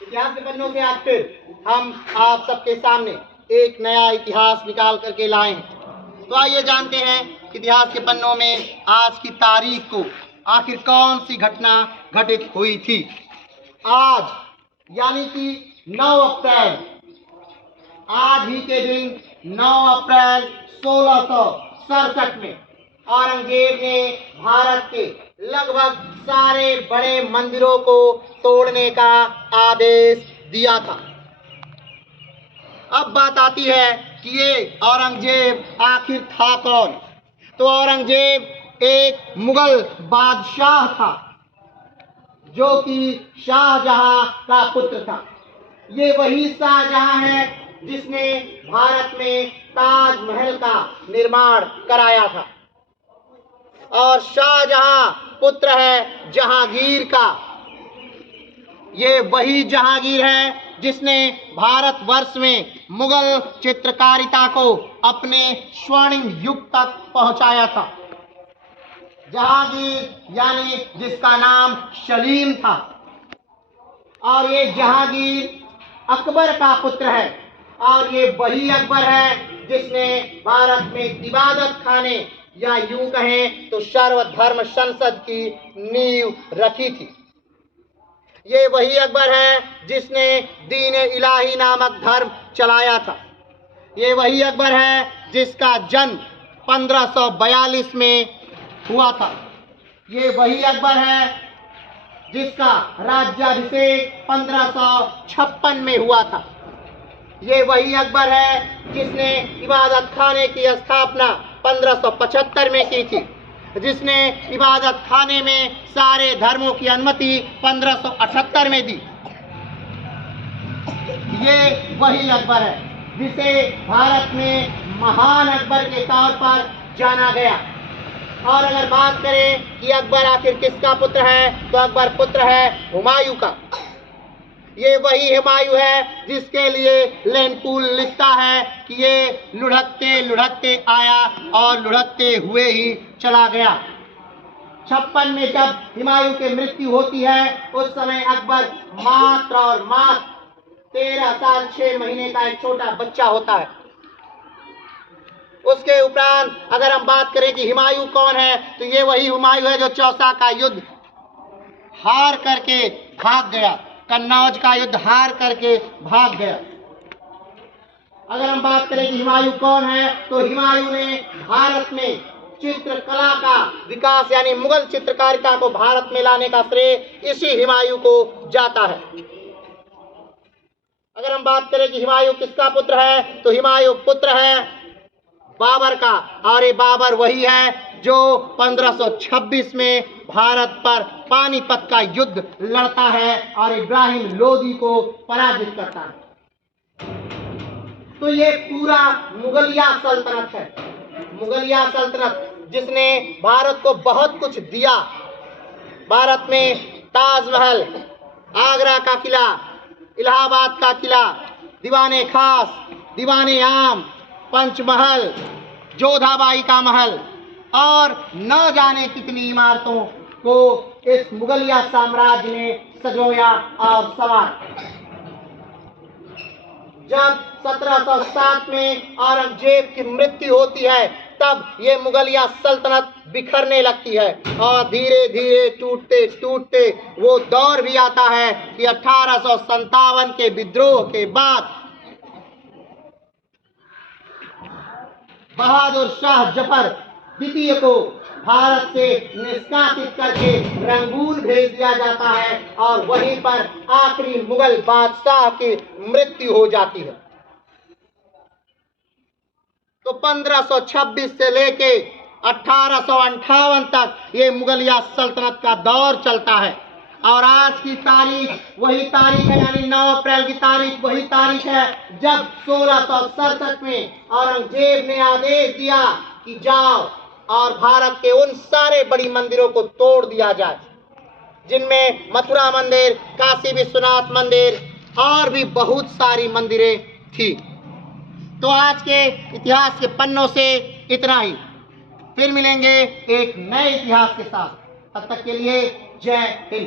इतिहास के पन्नों से आज फिर हम आप सबके सामने एक नया इतिहास निकाल करके लाए हैं। तो आइए जानते हैं कि इतिहास के पन्नों में आज की तारीख को आखिर कौन सी घटना घटित हुई थी। आज यानी कि 9 अप्रैल, आज ही के दिन 9 अप्रैल 1667 में औरंगजेब ने भारत के लगभग सारे बड़े मंदिरों को तोड़ने का आदेश दिया था। अब बात आती है कि ये औरंगजेब आखिर था कौन। तो औरंगजेब एक मुगल बादशाह था जो कि शाहजहां का पुत्र था। ये वही शाहजहां है जिसने भारत में ताजमहल का निर्माण कराया था और शाहजहां पुत्र है जहांगीर का। ये वही जहांगीर है जिसने भारतवर्ष में मुगल चित्रकारिता को अपने स्वर्णिम युग तक पहुंचाया था। जहांगीर यानी जिसका नाम सलीम था, और ये जहांगीर अकबर का पुत्र है। और ये वही अकबर है जिसने भारत में इबादत खाने या यूं कहें तो सर्वधर्म संसद की नींव रखी थी। ये वही अकबर है जिसने दीन इलाही नामक धर्म चलाया था। ये वही अकबर है जिसका जन्म 1542 में हुआ था। ये वही अकबर है जिसका राज्याभिषेक 1556 में हुआ था। ये वही अकबर है जिसने इबादत खाने की स्थापना 1575 में की थी, जिसने इबादत खाने में सारे धर्मों की अनुमति 1578 में दी। ये वही अकबर है जिसे भारत में महान अकबर के तौर पर जाना गया। और अगर बात करें कि अकबर आखिर किसका पुत्र है, तो अकबर पुत्र है हुमायूं का। ये वही हुमायूं है जिसके लिए लेनपुल लिखता है कि ये लुढ़कते लुढ़कते आया और लुढ़कते हुए ही चला गया। 56 में जब हुमायूं की मृत्यु होती है, उस समय अकबर मात्र 13 साल 6 महीने का एक छोटा बच्चा होता है। उसके उपरांत अगर हम बात करें कि हुमायूं कौन है, तो ये वही हुमायूं है जो चौसा का युद्ध हार करके भाग गया, कन्नौज का युद्ध हार करके भाग गया। अगर हम बात करें कि हुमायूं कौन है, तो हुमायूं ने भारत में चित्रकला का विकास यानी मुगल चित्रकारिता को भारत में लाने का श्रेय इसी हुमायूं को जाता है। अगर हम बात करें कि हुमायूं किसका पुत्र है, तो हुमायूं पुत्र है बाबर का। और ये बाबर वही है जो 1526 में भारत पर पानीपत का युद्ध लड़ता है और इब्राहिम लोदी को पराजित करता है। तो ये पूरा मुगलिया सल्तनत है। मुगलिया सल्तनत जिसने भारत को बहुत कुछ दिया। भारत में ताजमहल, आगरा का किला, इलाहाबाद का किला, दीवाने खास, दीवाने आम, पंचमहल, जोधाबाई का महल और न जाने कितनी इमारतों को इस मुगलिया साम्राज्य ने सजोया और संवारा। जब 1707 में औरंगजेब की मृत्यु होती है, तब ये मुगलिया सल्तनत बिखरने लगती है और धीरे धीरे टूटते टूटते वो दौर भी आता है कि 1857 के विद्रोह के बाद बहादुर शाह जफर द्वितीय को भारत से निष्कासित करके रंगून भेज दिया जाता है और वहीं पर आखिरी मुगल बादशाह की मृत्यु हो जाती है। तो 1526 से लेके 1858 तक ये मुगलिया सल्तनत का दौर चलता है। और आज की तारीख वही तारीख है, यानी 9 अप्रैल की तारीख वही तारीख है जब 1667 में औरंगजेब ने आदेश दिया कि जाओ और भारत के उन सारे बड़ी मंदिरों को तोड़ दिया जाए, जिनमें मथुरा मंदिर, काशी विश्वनाथ मंदिर और भी बहुत सारी मंदिरें थी। तो आज के इतिहास के पन्नों से इतना ही। फिर मिलेंगे एक नए इतिहास के साथ। तब तक के लिए जय हिंद।